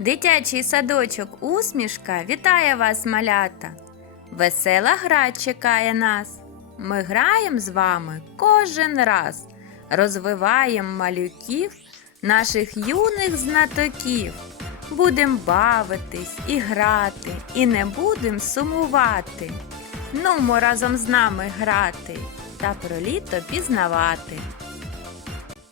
Дитячий садочок усмішка вітає вас, малята. Весела гра чекає нас. Ми граємо з вами кожен раз, розвиваємо малюків, наших юних знатоків. Будем бавитись і грати, і не будем сумувати. Нумо разом з нами грати та про літо пізнавати.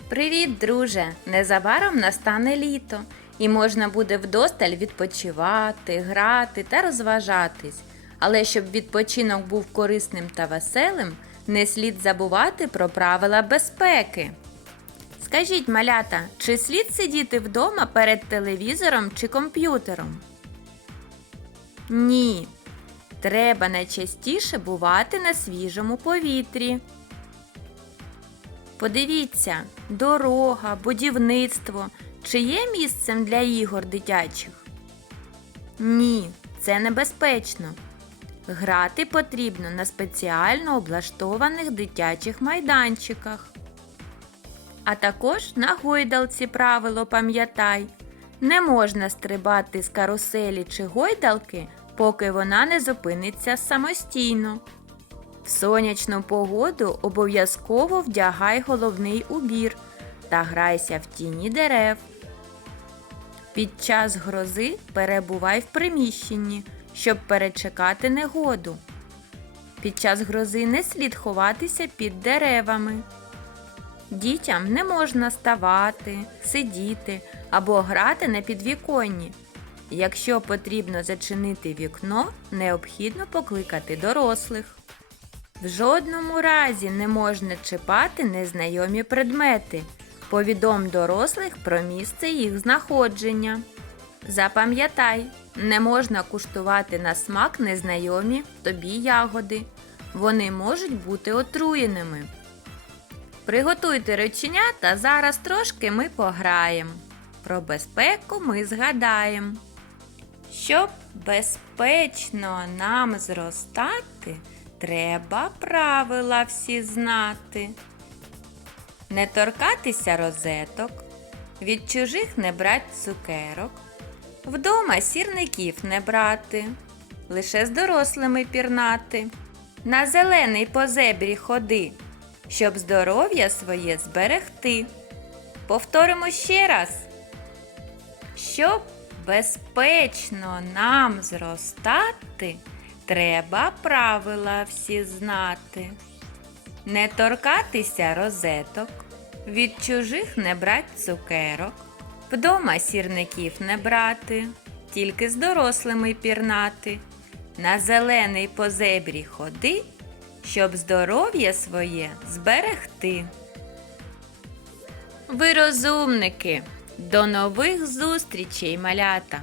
Привіт, друже! Незабаром настане літо, і можна буде вдосталь відпочивати, грати та розважатись. Але щоб відпочинок був корисним та веселим, не слід забувати про правила безпеки. Скажіть, малята, чи слід сидіти вдома перед телевізором чи комп'ютером? Ні. Треба найчастіше бувати на свіжому повітрі. Подивіться, дорога, будівництво чи є місцем для ігор дитячих? Ні, це небезпечно. Грати потрібно на спеціально облаштованих дитячих майданчиках. А також на гойдалці правило пам'ятай. Не можна стрибати з каруселі чи гойдалки, поки вона не зупиниться самостійно. В сонячну погоду обов'язково вдягай головний убір та грайся в тіні дерев. Під час грози перебувай в приміщенні, щоб перечекати негоду. Під час грози не слід ховатися під деревами. Дітям не можна ставати, сидіти або грати на підвіконні. Якщо потрібно зачинити вікно, необхідно покликати дорослих. В жодному разі не можна чіпати незнайомі предмети. Повідом дорослих про місце їх знаходження. Запам'ятай, не можна куштувати на смак незнайомі тобі ягоди. Вони можуть бути отруєними. Приготуйте речення та зараз трошки ми пограємо. Про безпеку ми згадаємо. Щоб безпечно нам зростати, треба правила всі знати. Не торкатися розеток, від чужих не брать цукерок, вдома сірників не брати, лише з дорослими пірнати, на зелений по зебрі ходи, щоб здоров'я своє зберегти. Повторимо ще раз. Щоб безпечно нам зростати, треба правила всі знати. Не торкатися розеток, від чужих не брать цукерок, вдома сірників не брати, тільки з дорослими пірнати, на зелений по зебрі ходи, щоб здоров'я своє зберегти. Ви розумники! До нових зустрічей, малята!